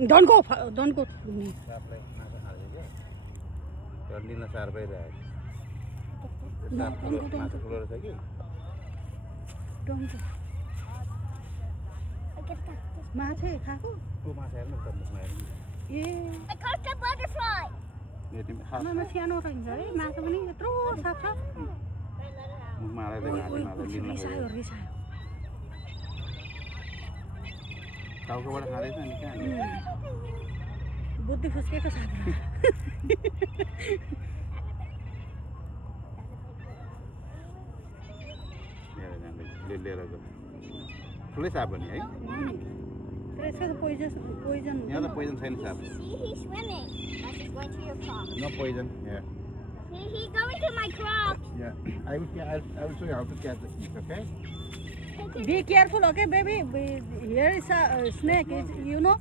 Don't go. Don't go. सापलाई माछा खाँदैछ क्या झन्डिन सार पाइरहेको छ साप ठुलो माछा ठुलो रहेछ कि Don't go. माछा खाएको को माछा हेर्नु त मुखमा हेर्नु ए I caught a butterfly. यो तिमी खास आमामा सानो रहन्छ है माछा पनि यत्रो साफ छ मुखमा हालेर घाँटीमा हालेर लिन रिसायो रिसायो टाउकोबाट खाँदैछ नि कहाँ नि बुद्धि फुस्केको साथ लिएर जाँदैछ लिएर गयो ठुलै साप हो नि है यसको त पोइजन यहाँ त पोइजन छैन साप See, he's swimming. As he's going to your crop. No poison यहाँ See, he's going to my crop. Yeah, I will show you how to catch the fish, okay? Be careful, okay, baby. Here is a snake. You know.